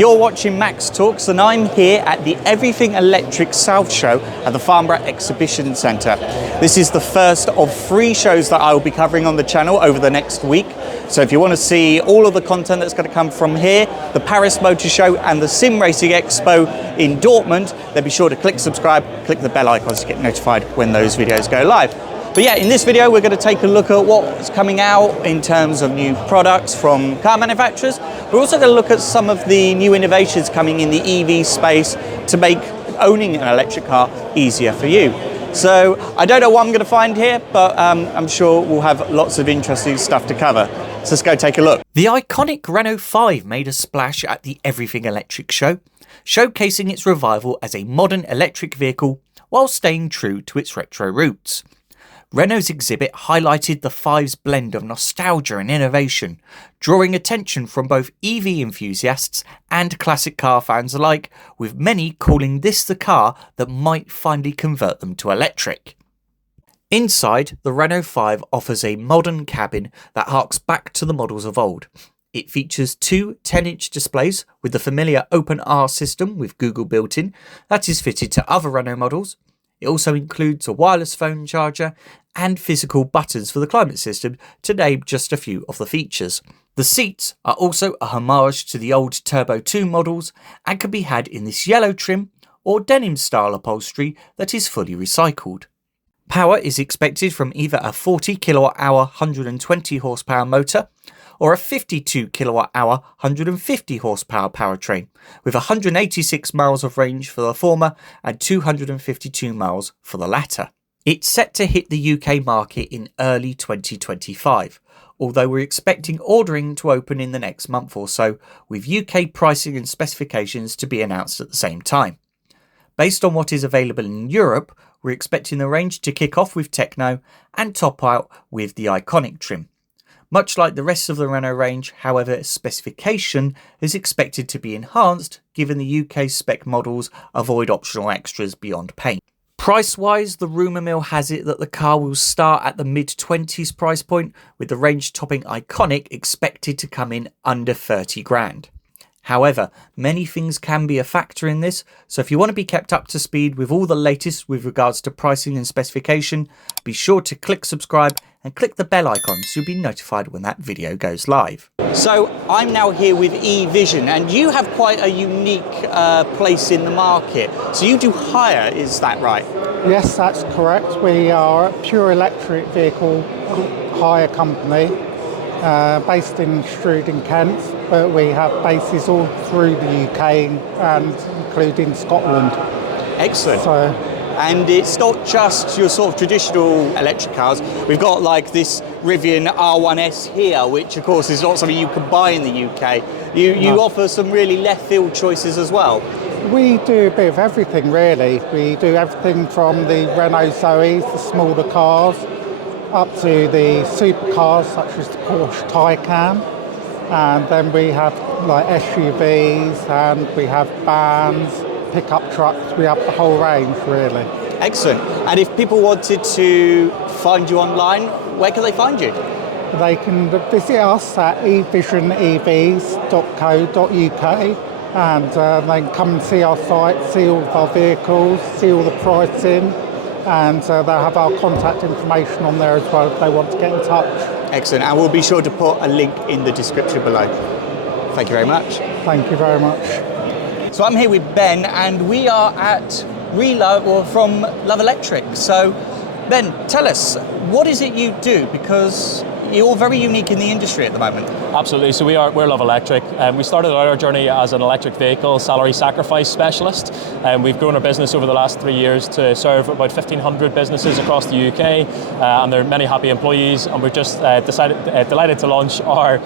You're watching Max Talks and I'm here at the Everything Electric South Show at the Farnborough Exhibition Centre. This is the first of 3 shows that I will be covering on the channel over the next week. So if you want to see all of the content that's going to come from here, the Paris Motor Show and the Sim Racing Expo in Dortmund, then be sure to click subscribe, click the bell icons to get notified when those videos go live. But yeah, in this video, we're going to take a look at what's coming out in terms of new products from car manufacturers. We're also going to look at some of the new innovations coming in the EV space to make owning an electric car easier for you. So I don't know what I'm going to find here, but I'm sure we'll have lots of interesting stuff to cover. So let's go take a look. The iconic Renault 5 made a splash at the Everything Electric show, showcasing its revival as a modern electric vehicle while staying true to its retro roots. Renault's exhibit highlighted the 5's blend of nostalgia and innovation, drawing attention from both EV enthusiasts and classic car fans alike, with many calling this the car that might finally convert them to electric. Inside, the Renault 5 offers a modern cabin that harks back to the models of old. It features 2 10-inch displays with the familiar OpenR system with Google built in that is fitted to other Renault models. It also includes a wireless phone charger and physical buttons for the climate system, to name just a few of the features. The seats are also a homage to the old Turbo 2 models and can be had in this yellow trim or denim style upholstery that is fully recycled. Power is expected from either a 40 kWh 120 horsepower motor or a 52 kWh 150 horsepower powertrain, with 186 miles of range for the former and 252 miles for the latter. It's set to hit the UK market in early 2025, although we're expecting ordering to open in the next month or so, with UK pricing and specifications to be announced at the same time. Based on what is available in Europe, we're expecting the range to kick off with Techno and top out with the Iconic trim. Much like the rest of the Renault range, however, specification is expected to be enhanced given the UK spec models avoid optional extras beyond paint. Price-wise, the rumour mill has it that the car will start at the mid-20s price point, with the range-topping Iconic expected to come in under 30 grand. However, many things can be a factor in this, so if you want to be kept up to speed with all the latest with regards to pricing and specification, be sure to click subscribe and click the bell icon so you'll be notified when that video goes live. So I'm now here with EVISION, and you have quite a unique place in the market. So you do hire, is that right? Yes, that's correct. We are a pure electric vehicle hire company based in Strood in Kent, but we have bases all through the UK and including Scotland. Excellent. And it's not just your sort of traditional electric cars. We've got like this Rivian R1S here, which of course is not something you can buy in the UK. You offer some really left field choices as well. We do a bit of everything really. We do everything from the Renault Zoes, the smaller cars, up to the supercars such as the Porsche Taycan. And then we have like SUVs and we have vans, pickup trucks. We have the whole range really. Excellent. And if people wanted to find you online, where can they find you? They can visit us at evisionevs.co.uk and they can come and see our site, see all of our vehicles, see all the pricing, and they'll have our contact information on there as well if they want to get in touch. Excellent. And we'll be sure to put a link in the description below. Thank you very much. Thank you very much. So I'm here with Ben and we are at Reloved, or from Loveelectric. So Ben, tell us, what is it you do? Because you're very unique in the industry at the moment. Absolutely. So we're Loveelectric. We started our journey as an electric vehicle salary sacrifice specialist. We've grown our business over the last 3 years to serve about 1,500 businesses across the UK, and there are many happy employees. And we're just delighted to launch our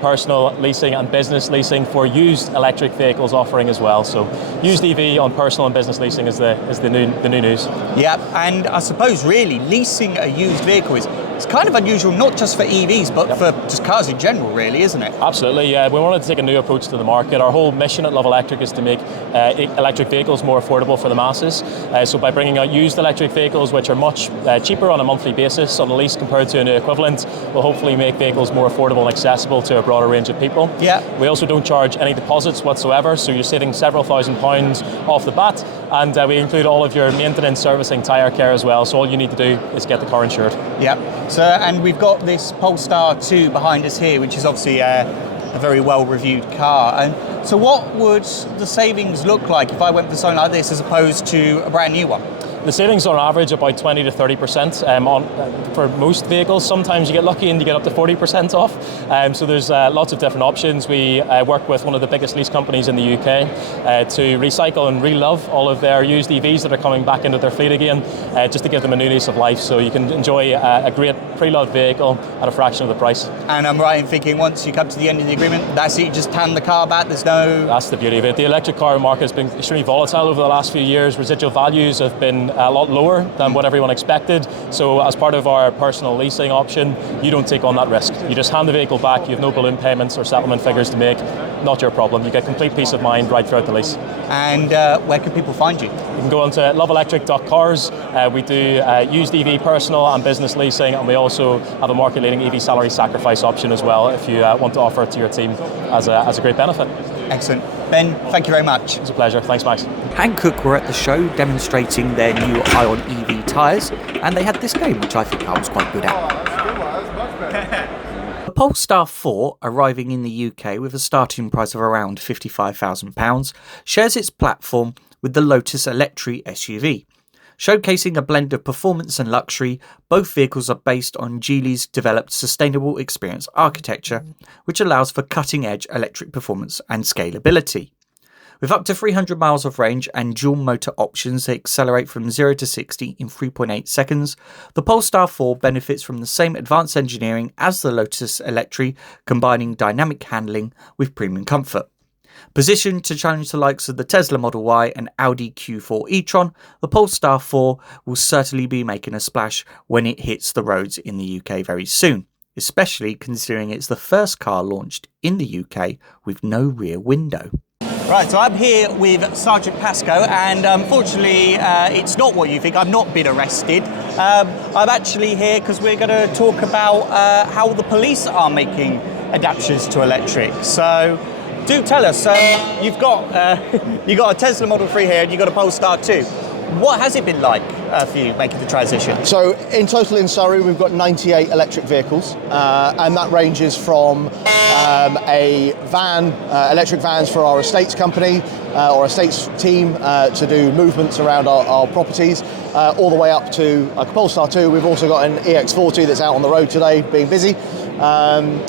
personal leasing and business leasing for used electric vehicles offering as well. So used EV on personal and business leasing is the new news. Yeah, and I suppose really leasing a used vehicle is it's kind of unusual, not just for EVs, but for just cars in general, really, isn't it? Absolutely, yeah. We wanted to take a new approach to the market. Our whole mission at Loveelectric is to make electric vehicles more affordable for the masses. So by bringing out used electric vehicles, which are much cheaper on a monthly basis on the lease compared to a new equivalent, will hopefully make vehicles more affordable and accessible to a broader range of people. Yeah. We also don't charge any deposits whatsoever, so you're saving several £1,000s off the bat, and we include all of your maintenance, servicing, tyre care as well. So all you need to do is get the car insured. Yeah. So, and we've got this Polestar 2 behind us here, which is obviously a very well-reviewed car. And so what would the savings look like if I went for something like this as opposed to a brand new one? The savings on average about 20 to 30% for most vehicles. Sometimes you get lucky and you get up to 40% off. So there's lots of different options. We work with one of the biggest lease companies in the UK to recycle and relove all of their used EVs that are coming back into their fleet again, just to give them a new lease of life. So you can enjoy a great pre-loved vehicle at a fraction of the price. And I'm right in thinking once you come to the end of the agreement, that's it, you just hand the car back, there's no... That's the beauty of it. The electric car market has been extremely volatile over the last few years. Residual values have been a lot lower than what everyone expected. So as part of our personal leasing option, you don't take on that risk. You just hand the vehicle back, you have no balloon payments or settlement figures to make. Not your problem. You get complete peace of mind right throughout the lease. And where can people find you? You can go onto loveelectric.cars. We do used EV personal and business leasing, and we also have a market-leading EV salary sacrifice option as well if you want to offer it to your team as a great benefit. Excellent. Ben, thank you very much. It's a pleasure. Thanks, Max. Hankook were at the show demonstrating their new Ion EV tyres, and they had this game, which I think I was quite good at. The Polestar 4, arriving in the UK with a starting price of around £55,000, shares its platform with the Loveelectric SUV. Showcasing a blend of performance and luxury, both vehicles are based on Geely's developed sustainable experience architecture, which allows for cutting-edge electric performance and scalability. With up to 300 miles of range and dual motor options that accelerate from 0 to 60 in 3.8 seconds, the Polestar 4 benefits from the same advanced engineering as the Loveelectric, combining dynamic handling with premium comfort. Positioned to challenge the likes of the Tesla Model Y and Audi Q4 e-tron, the Polestar 4 will certainly be making a splash when it hits the roads in the UK very soon, especially considering it's the first car launched in the UK with no rear window. Right, so I'm here with Sergeant Pascoe, and unfortunately it's not what you think. I've not been arrested. I'm actually here because we're going to talk about how the police are making adaptations to electric. So do tell us, you've got a Tesla Model 3 here and you've got a Polestar 2. What has it been like for you making the transition? So in total in Surrey we've got 98 electric vehicles, and that ranges from a van, electric vans for our estates company or estates team to do movements around our properties, all the way up to like a Polestar 2. We've also got an EX40 that's out on the road today being busy, and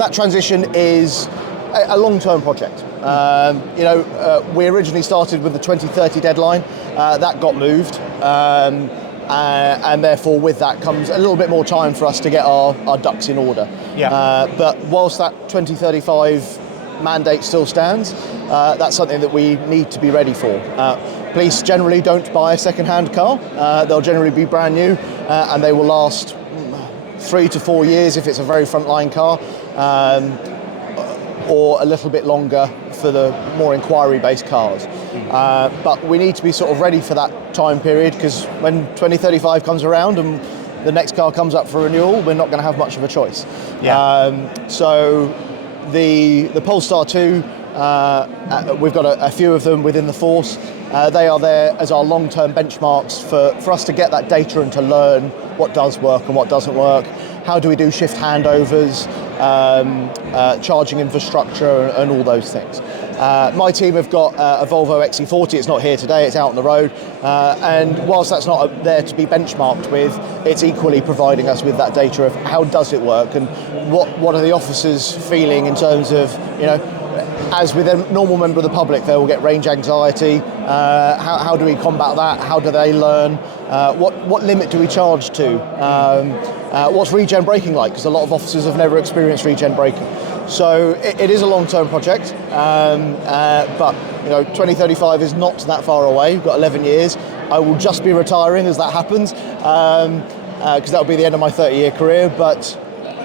that transition is a long-term project. We originally started with the 2030 deadline. That got moved, and therefore with that comes a little bit more time for us to get our ducks in order. Yeah. But whilst that 2035 mandate still stands, that's something that we need to be ready for. Police generally don't buy a second-hand car. They'll generally be brand new, and they will last 3 to 4 years if it's a very frontline car. Or a little bit longer for the more inquiry-based cars. But we need to be sort of ready for that time period, because when 2035 comes around and the next car comes up for renewal, we're not going to have much of a choice. Yeah. So the Polestar 2, we've got a few of them within the force. They are there as our long-term benchmarks for us to get that data and to learn what does work and what doesn't work. How do we do shift handovers, charging infrastructure and all those things. My team have got a Volvo XC40. It's not here today, it's out on the road, and whilst that's not there to be benchmarked with, it's equally providing us with that data of how does it work and what are the officers feeling in terms of, as with a normal member of the public, they will get range anxiety. How do we combat that? How do they learn? What limit do we charge to? What's regen braking like? Because a lot of officers have never experienced regen braking. So it is a long-term project, but 2035 is not that far away. We've got 11 years. I will just be retiring as that happens. because that will be the end of my 30-year career, but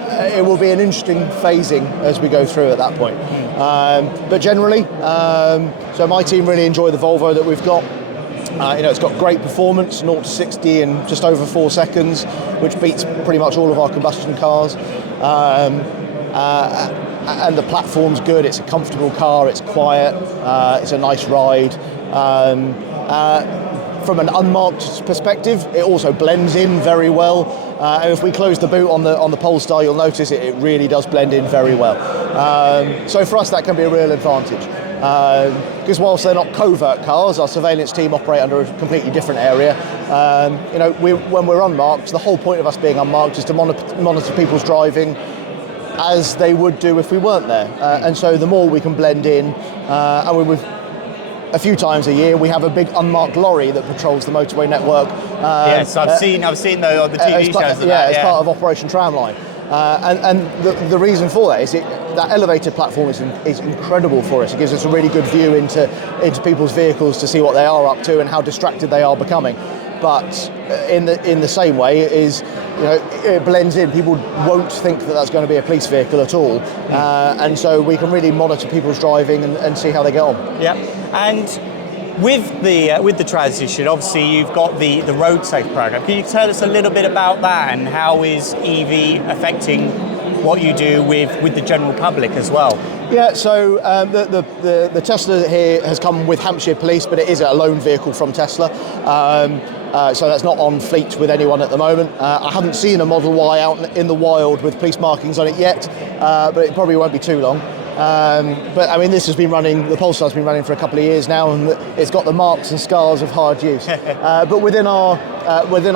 it will be an interesting phasing as we go through at that point. But generally, so my team really enjoy the Volvo that we've got. It's got great performance, 0 to 60 in just over 4 seconds, which beats pretty much all of our combustion cars. And the platform's good. It's a comfortable car. It's quiet. It's a nice ride. From an unmarked perspective, it also blends in very well. And if we close the boot on the Polestar, you'll notice it really does blend in very well. So for us, that can be a real advantage. Because whilst they're not covert cars, our surveillance team operate under a completely different area. When we're unmarked, the whole point of us being unmarked is to monitor people's driving as they would do if we weren't there. And so the more we can blend in, and we've a few times a year we have a big unmarked lorry that patrols the motorway network. Yes, I've seen those on the TV shows. As part of Operation Tramline. And the reason for that is that elevated platform is incredible for us. It gives us a really good view into people's vehicles to see what they are up to and how distracted they are becoming. But in the same way, it blends in. People won't think that that's going to be a police vehicle at all, and so we can really monitor people's driving and see how they get on. Yeah, and with the transition, obviously you've got the road safe program. Can you tell us a little bit about that and how is EV affecting what you do with the general public as well? Yeah, so the Tesla here has come with Hampshire Police, but it is a loan vehicle from Tesla. So that's not on fleet with anyone at the moment. I haven't seen a Model Y out in the wild with police markings on it yet, but it probably won't be too long. But I mean, this has been running, the Polestar's been running for a couple of years now, and it's got the marks and scars of hard use. But within our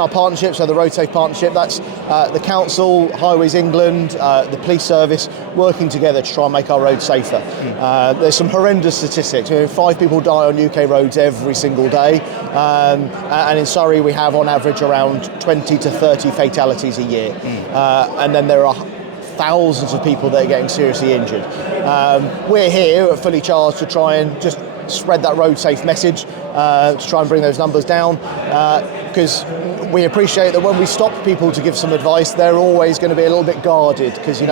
partnership, so the Road Safe Partnership, that's the Council, Highways England, the Police Service, working together to try and make our roads safer. There's some horrendous statistics. 5 people die on UK roads every single day, and in Surrey we have on average around 20 to 30 fatalities a year. And then there are thousands of people that are getting seriously injured. We're here at Fully Charged to try and just spread that road safe message, to try and bring those numbers down, because we appreciate that when we stop people to give some advice, they're always going to be a little bit guarded, because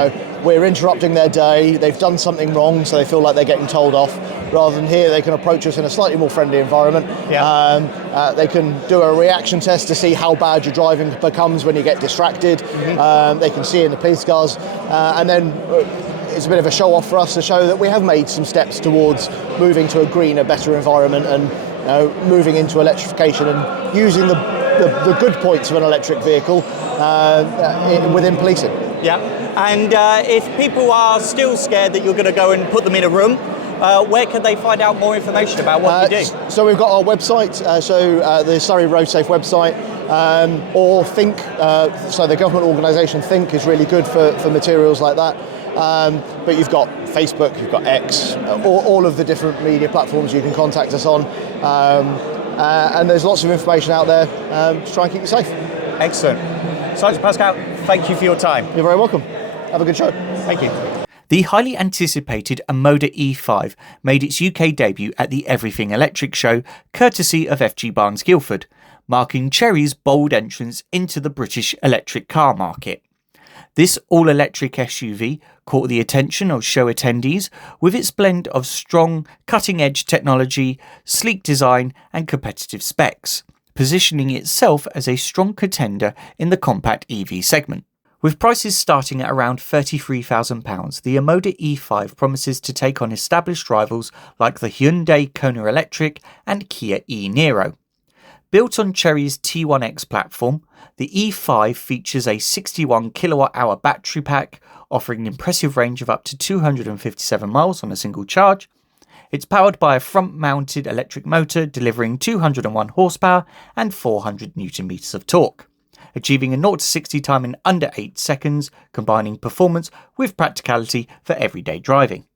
we're interrupting their day, they've done something wrong, so they feel like they're getting told off. Rather than here, they can approach us in a slightly more friendly environment. Yeah. They can do a reaction test to see how bad your driving becomes when you get distracted. They can see in the police cars, and then it's a bit of a show off for us to show that we have made some steps towards moving to a greener, better environment, and moving into electrification and using the good points of an electric vehicle within policing. Yeah, and if people are still scared that you're going to go and put them in a room, where can they find out more information about what you do? So we've got our website, the Surrey Road Safe website, or Think, so the government organisation Think is really good for materials like that. But you've got Facebook, you've got X, all of the different media platforms you can contact us on. And there's lots of information out there to try and keep you safe. Excellent. Sergeant Pascal, thank you for your time. You're very welcome. Have a good show. Thank you. The highly anticipated Omoda E5 made its UK debut at the Everything Electric show, courtesy of FG Barnes Guildford, marking Chery's bold entrance into the British electric car market. This all-electric SUV caught the attention of show attendees with its blend of strong, cutting-edge technology, sleek design and competitive specs, positioning itself as a strong contender in the compact EV segment. With prices starting at around £33,000, the Omoda E5 promises to take on established rivals like the Hyundai Kona Electric and Kia e-Niro. Built on Chery's T1X platform, the E5 features a 61 kilowatt-hour battery pack, offering an impressive range of up to 257 miles on a single charge. It's powered by a front-mounted electric motor delivering 201 horsepower and 400 newton meters of torque, achieving a 0 to 60 time in under 8 seconds, combining performance with practicality for everyday driving.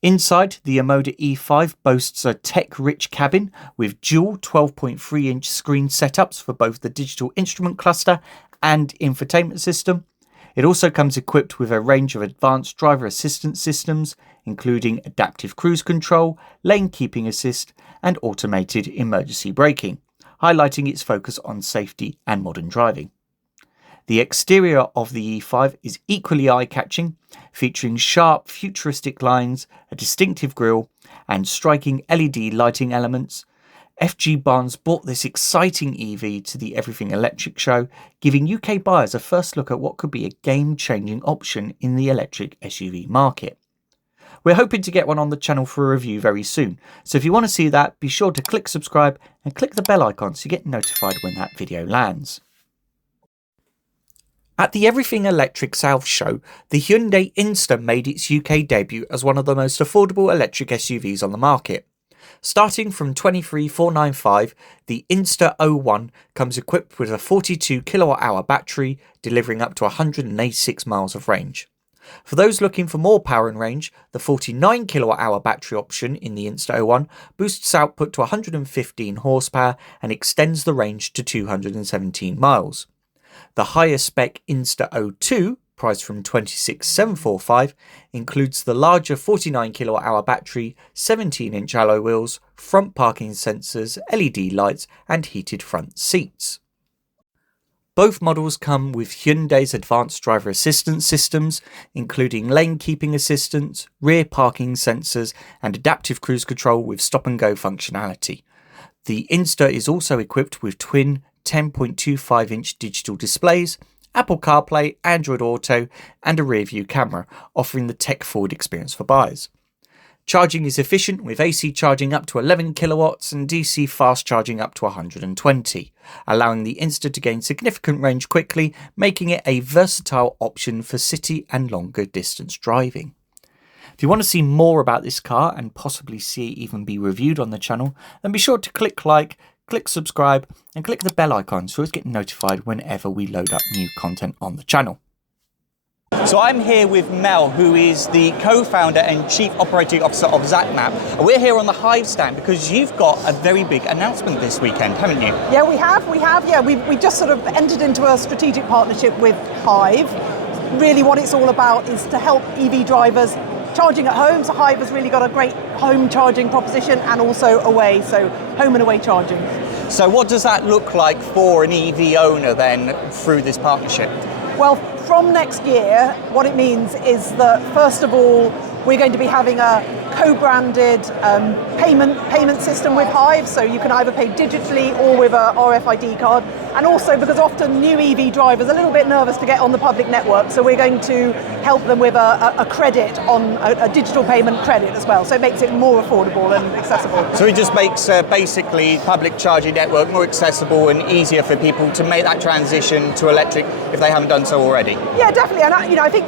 Inside, the Omoda E5 boasts a tech-rich cabin with dual 12.3-inch screen setups for both the digital instrument cluster and infotainment system. It also comes equipped with a range of advanced driver assistance systems, including adaptive cruise control, lane keeping assist, and automated emergency braking, highlighting its focus on safety and modern driving. The exterior of the E5 is equally eye-catching, featuring sharp, futuristic lines, a distinctive grille, and striking LED lighting elements. FG Barnes brought this exciting EV to the Everything Electric show, giving UK buyers a first look at what could be a game-changing option in the electric SUV market. We're hoping to get one on the channel for a review very soon, so if you want to see that, be sure to click subscribe and click the bell icon so you get notified when that video lands. At the Everything Electric South show, the Hyundai Inster made its UK debut as one of the most affordable electric SUVs on the market. Starting from $23,495, the Inster 01 comes equipped with a 42 kWh battery, delivering up to 186 miles of range. For those looking for more power and range, the 49 kWh battery option in the Inster 01 boosts output to 115 horsepower and extends the range to 217 miles. The higher spec Inster 02, priced from $26,745, includes the larger 49 kWh battery, 17-inch alloy wheels, front parking sensors, LED lights and heated front seats. Both models come with Hyundai's advanced driver assistance systems, including lane keeping assistance, rear parking sensors and adaptive cruise control with stop and go functionality. The Inster is also equipped with twin 10.25-inch digital displays, Apple CarPlay, Android Auto and a rear view camera, offering the tech-forward experience for buyers. Charging is efficient with AC charging up to 11 kilowatts and DC fast charging up to 120, allowing the Inster to gain significant range quickly, making it a versatile option for city and longer distance driving. If you want to see more about this car and possibly see it even be reviewed on the channel, then be sure to click like, click subscribe and click the bell icon so you get notified whenever we load up new content on the channel. So I'm here with Mel, who is the co-founder and chief operating officer of Zapmap. And we're here on the HIVE stand because you've got a very big announcement this weekend, haven't you? Yeah, we have. Yeah, we just sort of entered into a strategic partnership with HIVE. Really what it's all about is to help EV drivers charging at home. So HIVE has really got a great home charging proposition and also away, so home and away charging. So what does that look like for an EV owner then through this partnership? Well, from next year, what it means is that, first of all, we're going to be having a co-branded payment system with HIVE, so you can either pay digitally or with a RFID card. And also because often new EV drivers are a little bit nervous to get on the public network, so we're going to help them with a credit on a digital payment credit as well, so it makes it more affordable and accessible. So it just makes basically public charging network more accessible and easier for people to make that transition to electric if they haven't done so already. Yeah, definitely, and I think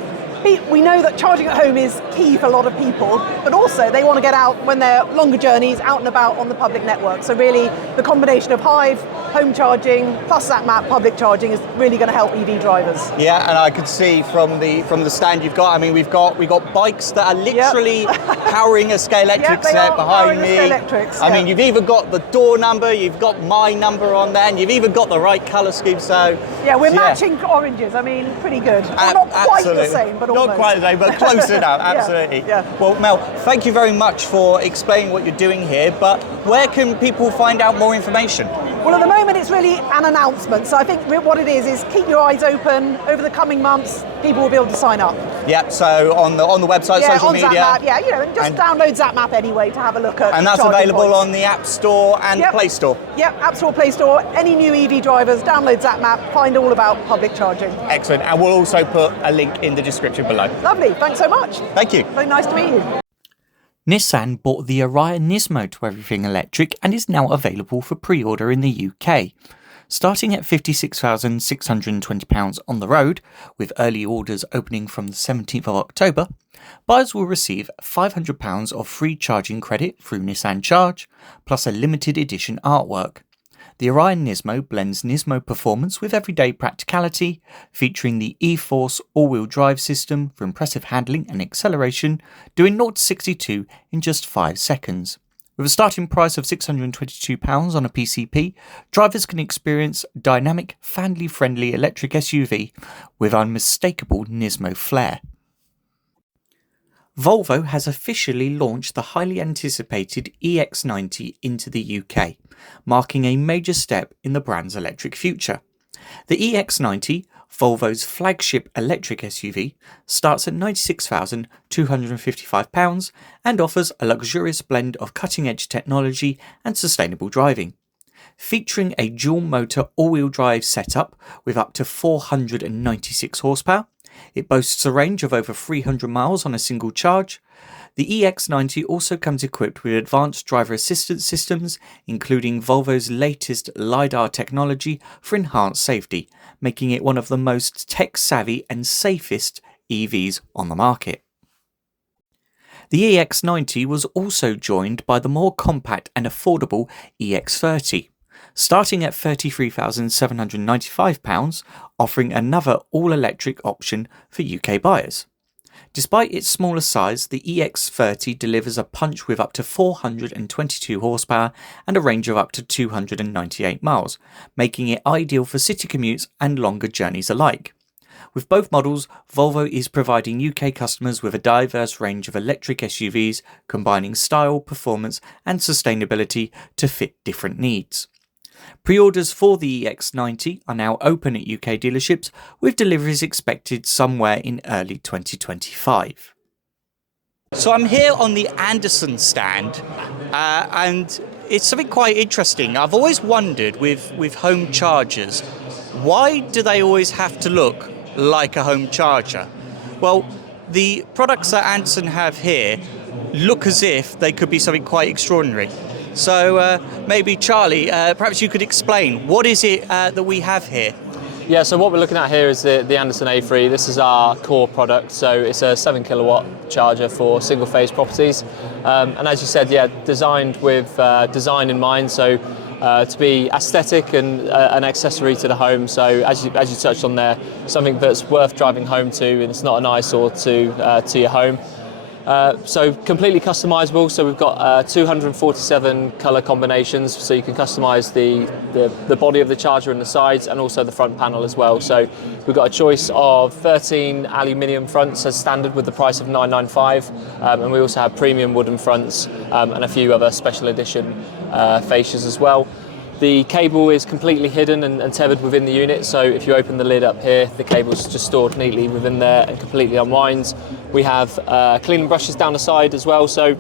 we know that charging at home is key for a lot of people, but also they want to get out when they're longer journeys, out and about on the public network. So really, the combination of HIVE, home charging, plus Zapmap public charging is really going to help EV drivers. Yeah, and I could see from the stand you've got. I mean, we've got bikes that are literally powering a Scalextric set behind me. I mean, you've even got the door number, you've got my number on there, and you've even got the right colour scheme. So yeah, we're matching oranges. I mean, pretty good. Not quite the same, but almost. Not quite the same, but close enough. Absolutely. Yeah. Well, Mel, thank you very much for explaining what you're doing here. But where can people find out more information? Well, at the moment it's really an announcement, so I think what it is keep your eyes open. Over the coming months, people will be able to sign up. Yeah, so on the website, social on media. Zapmap, and just download Zapmap anyway to have a look at. And that's available on the App Store and Play Store. Yep, App Store, Play Store. Any new EV drivers, download Zapmap, find all about public charging. Excellent, and we'll also put a link in the description below. Lovely, thanks so much. Thank you. Very nice to meet you. Nissan bought the Ariya Nismo to Everything Electric and is now available for pre-order in the UK. Starting at £56,620 on the road, with early orders opening from the 17th of October, buyers will receive £500 of free charging credit through Nissan Charge, plus a limited edition artwork. The Ariya Nismo blends Nismo performance with everyday practicality, featuring the E-Force all-wheel drive system for impressive handling and acceleration, doing 0 to 62 in just 5 seconds. With a starting price of £622 on a PCP, drivers can experience dynamic, family-friendly electric SUV with unmistakable Nismo flair. Volvo has officially launched the highly anticipated EX90 into the UK, marking a major step in the brand's electric future. The EX90, Volvo's flagship electric SUV starts at £96,255 and offers a luxurious blend of cutting-edge technology and sustainable driving. Featuring a dual-motor all-wheel drive setup with up to 496 horsepower, it boasts a range of over 300 miles on a single charge. The EX90 also comes equipped with advanced driver assistance systems, including Volvo's latest LiDAR technology for enhanced safety, making it one of the most tech-savvy and safest EVs on the market. The EX90 was also joined by the more compact and affordable EX30, starting at £33,795, offering another all-electric option for UK buyers. Despite its smaller size, the EX30 delivers a punch with up to 422 horsepower and a range of up to 298 miles, making it ideal for city commutes and longer journeys alike. With both models, Volvo is providing UK customers with a diverse range of electric SUVs, combining style, performance and sustainability to fit different needs. Pre-orders for the EX90 are now open at UK dealerships, with deliveries expected somewhere in early 2025. So I'm here on the Anderson stand, and it's something quite interesting. I've always wondered with home chargers, why do they always have to look like a home charger? Well, the products that Anderson have here look as if they could be something quite extraordinary. So maybe Charlie, perhaps you could explain, what is it that we have here? Yeah, so what we're looking at here is the Anderson A3. This is our core product, so it's a 7 kilowatt charger for single phase properties. And as you said, yeah, designed with design in mind, so to be aesthetic and an accessory to the home. So as you touched on there, something that's worth driving home to, and it's not an eyesore to your home. So completely customizable, so we've got 247 colour combinations, so you can customise the body of the charger and the sides, and also the front panel as well. So we've got a choice of 13 aluminium fronts as standard with the price of $995, and we also have premium wooden fronts and a few other special edition fascias as well. The cable is completely hidden and tethered within the unit, so if you open the lid up here, the cable's just stored neatly within there and completely unwinds. We have cleaning brushes down the side as well, so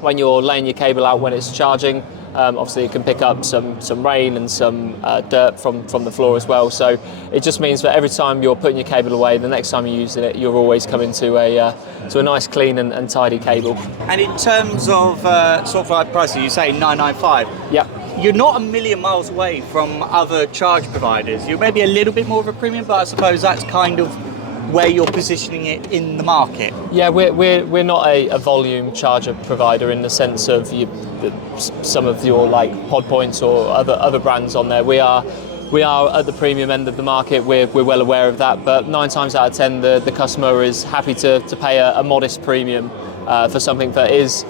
when you're laying your cable out when it's charging, obviously it can pick up some rain and some dirt from the floor as well. So it just means that every time you're putting your cable away, the next time you're using it, you're always coming to a nice, clean and tidy cable. And in terms of sort of like pricing, you say $995. Yeah. You're not a million miles away from other charge providers. You're maybe a little bit more of a premium, but I suppose that's kind of where you're positioning it in the market. Yeah, we're not a volume charger provider in the sense of some of your like Pod Points or other brands on there. We are at the premium end of the market. We're well aware of that, but 9 times out of 10 the customer is happy to pay a modest premium for something that is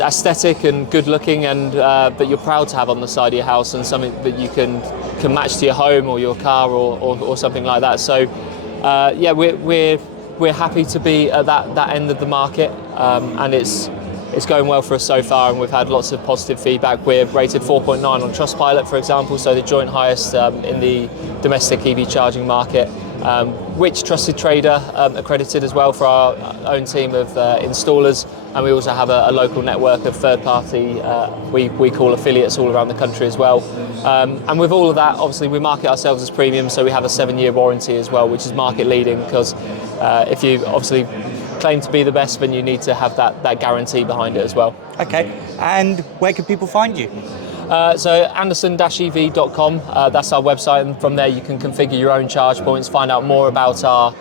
aesthetic and good looking, and that you're proud to have on the side of your house, and something that you can match to your home or your car or something like that. So yeah, we're happy to be at that end of the market, and it's going well for us so far, and we've had lots of positive feedback. We're rated 4.9 on Trustpilot, for example, so the joint highest in the domestic EV charging market. Which Trusted Trader accredited as well for our own team of installers, and we also have a local network of third-party we call affiliates all around the country as well. And with all of that, obviously we market ourselves as premium, so we have a 7-year warranty as well, which is market leading, because if you obviously claim to be the best, then you need to have that guarantee behind it as well. Okay, and where can people find you? So anderson-ev.com, that's our website, and from there you can configure your own charge points, find out more about our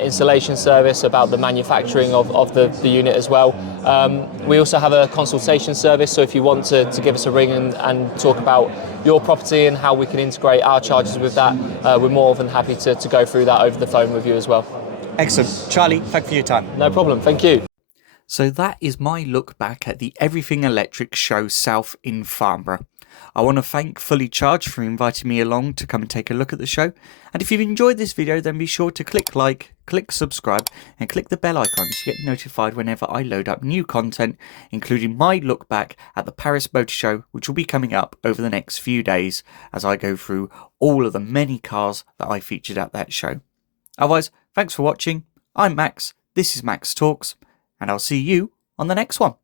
installation service, about the manufacturing of the unit as well. We also have a consultation service, so if you want to give us a ring and talk about your property and how we can integrate our charges with that, we're more than happy to go through that over the phone with you as well. Excellent. Charlie, thank you for your time. No problem, thank you. So that is my look back at the Everything Electric Show South in Farnborough. I want to thank Fully Charged for inviting me along to come and take a look at the show. And if you've enjoyed this video, then be sure to click like, click subscribe and click the bell icon to get notified whenever I load up new content, including my look back at the Paris Motor Show, which will be coming up over the next few days as I go through all of the many cars that I featured at that show. Otherwise, thanks for watching. I'm Max, this is Max Talks, and I'll see you on the next one.